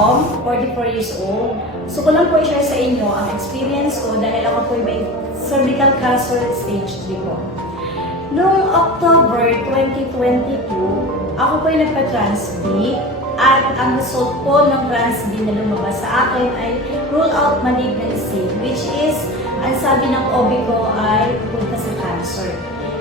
Tom, 44 years old. So ko lang po i-share sa inyo ang experience ko dahil ako po may cervical cancer stage 3 po. Noong October 2022, ako po ay nagpa-Trans B at ang result po ng Trans B na lumabas sa akin ay rule out malignancy, which is ang sabi ng OB ko ay punta sa cancer.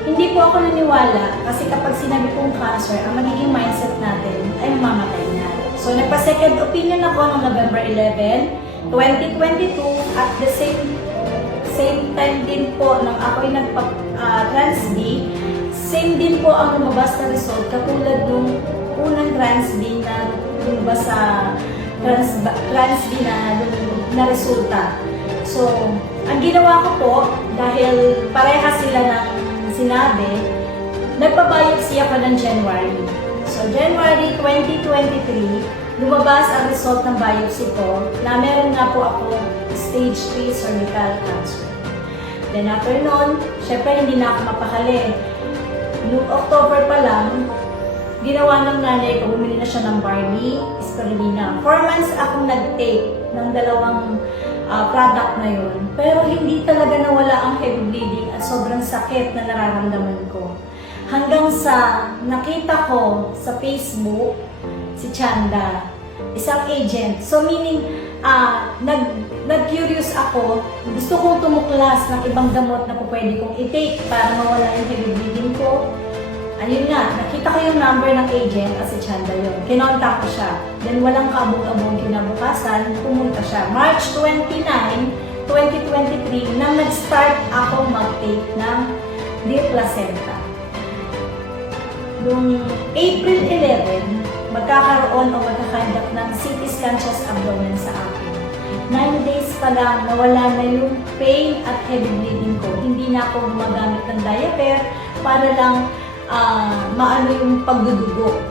Hindi po ako naniwala kasi kapag sinabi pong cancer, ang magiging mindset natin ay mamamatay na. So nagpa-second opinion ako noong November 11, 2022 at the same time din po nang ako'y nagpa-Trans B, same din po ang lumabas na result katulad nung unang Trans B na lumabas sa Trans B na resulta. So, ang ginawa ko po, dahil parehas sila ng sinabi, nagpa-biopsy ako ng January. So, January 2023, lumabas ang result ng biopsy ko na meron nga po ako stage 3 cervical cancer. Then after nun, syempre hindi na ako mapakali. Noong October pa lang, ginawa ng nanay ko, bumili na siya ng barley, spirulina. 4 months akong nag-take ng dalawang product na yun. Pero hindi talaga nawala ang heavy bleeding at sobrang sakit na nararamdaman ko. Hanggang sa nakita ko sa Facebook si Chanda, isang agent. So meaning, nag-curious ako, gusto kong tumuklas ng ibang gamot na pwede kong i-take para mawala yung heavy bleeding ko. Ayun nga, nakita ko yung number ng agent at si Chanda yun. Kinontak ko siya. Then walang kabog-abong kinabukasan, pumunta siya. March 29, 2023, nang nag-start ako mag-take ng deep placenta. Noong April 11, magkakaroon o magkakandak ng CT scan chest abdomen sa akin. 9 days pa lang, nawala na yung pain at heavy bleeding ko. Hindi na ako gumagamit ng diaper para lang maano yung pagdudugo.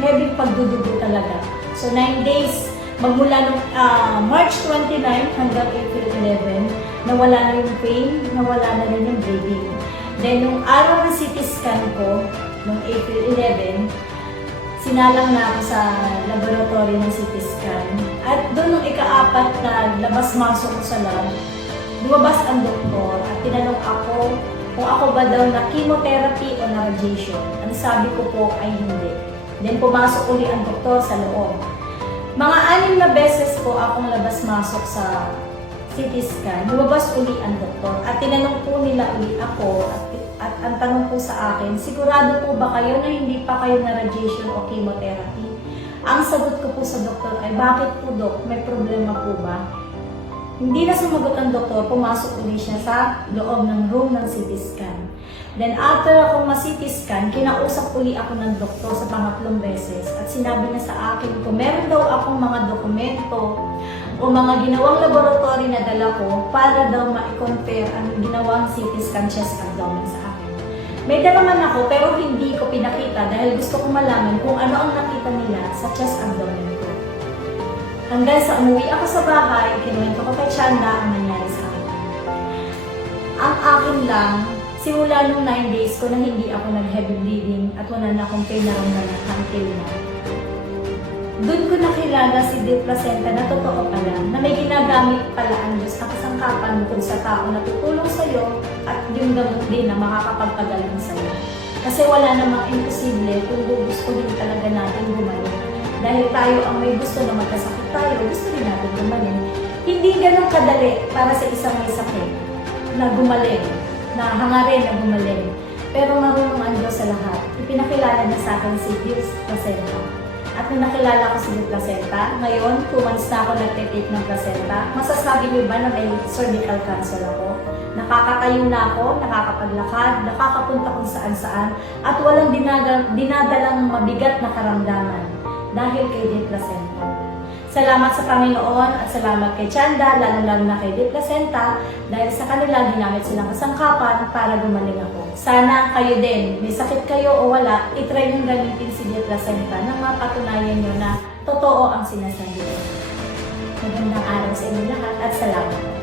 Heavy pagdudugo talaga. So 9 days, magmula nung March 29 hanggang April 11, nawala na yung pain, nawala na rin yung bleeding. Then nung araw ng CT scan ko, nung April 11, sinalang na ako sa laboratory ng CT scan. At doon nung ika-4 na labas-masok ko sa lab, lumabas ang doktor at tinanong ako kung ako ba daw na chemotherapy o na radiation. Ang sabi ko po ay hindi. Then pumasok uli ang doktor sa loob. Mga 6 na beses po akong labas-masok sa CT scan, lumabas uli ang doktor at tinanong po nila uli ako at ang tanong po sa akin, sigurado po ba kayo na hindi pa kayo na radiation o chemotherapy? Ang sagot ko po sa doktor ay, bakit po dok? May problema po ba? Hindi na sumagot ang doktor, pumasok ulit siya sa loob ng room ng CT scan. Then after akong ma-CT scan, kinausap uli ako ng doktor sa pangatlong beses at sinabi niya sa akin kung meron daw akong mga dokumento o mga ginawang laboratory na dala ko para daw ma-compare ang ginawang CT scan chest abdomen sa akin. May dala man ako pero hindi ko pinakita dahil gusto kong malaman kung ano ang nakita nila sa chest abdomen ko. Hanggang sa umuwi ako sa bahay, kinuwento ko kay Chanda ang nangyari sa akin. Ang akin lang, simula nung 9 days ko na hindi ako nag-heavy bleeding at wala na akong pain naramdaman until now. Doon ko nakilala si deep placenta na totoo pala, na may ginagamit pala ang Diyos na kasangkapan kung sa tao na tutulong sa'yo at yung gamot din na makakapagpagaling sa'yo. Kasi wala namang imposible kung gugustuhin talaga natin gumaling. Dahil tayo ang may gusto na magkasakit tayo, gusto rin natin gumaling. Hindi ganun kadali para sa isang may sakit na gumaling, na hangarin na gumaling. Pero marunong ang Diyos sa lahat. Ipinakilala niya sa akin si Deep Placenta. At nung nakilala ko si Deep Placenta, ngayon, 2 months na ako nagtitake ng placenta, masasabi niyo ba na may cervical cancer ako? Nakakatayo na ako, nakakapaglakad, nakakapunta kung saan-saan, at walang dinadalang mabigat na karamdaman dahil kay Deep Placenta. Salamat sa Panginoon at salamat kay Chanda, lalo-lalo na kay Deep Placenta, dahil sa kanila ginamit silang kasangkapan para gumaling ako. Sana kayo din, may sakit kayo o wala, itry niyong gamitin si Deep Placenta nang mapatunayan niyo na totoo ang sinasabi ko. Magandang araw sa inyo lahat at salamat.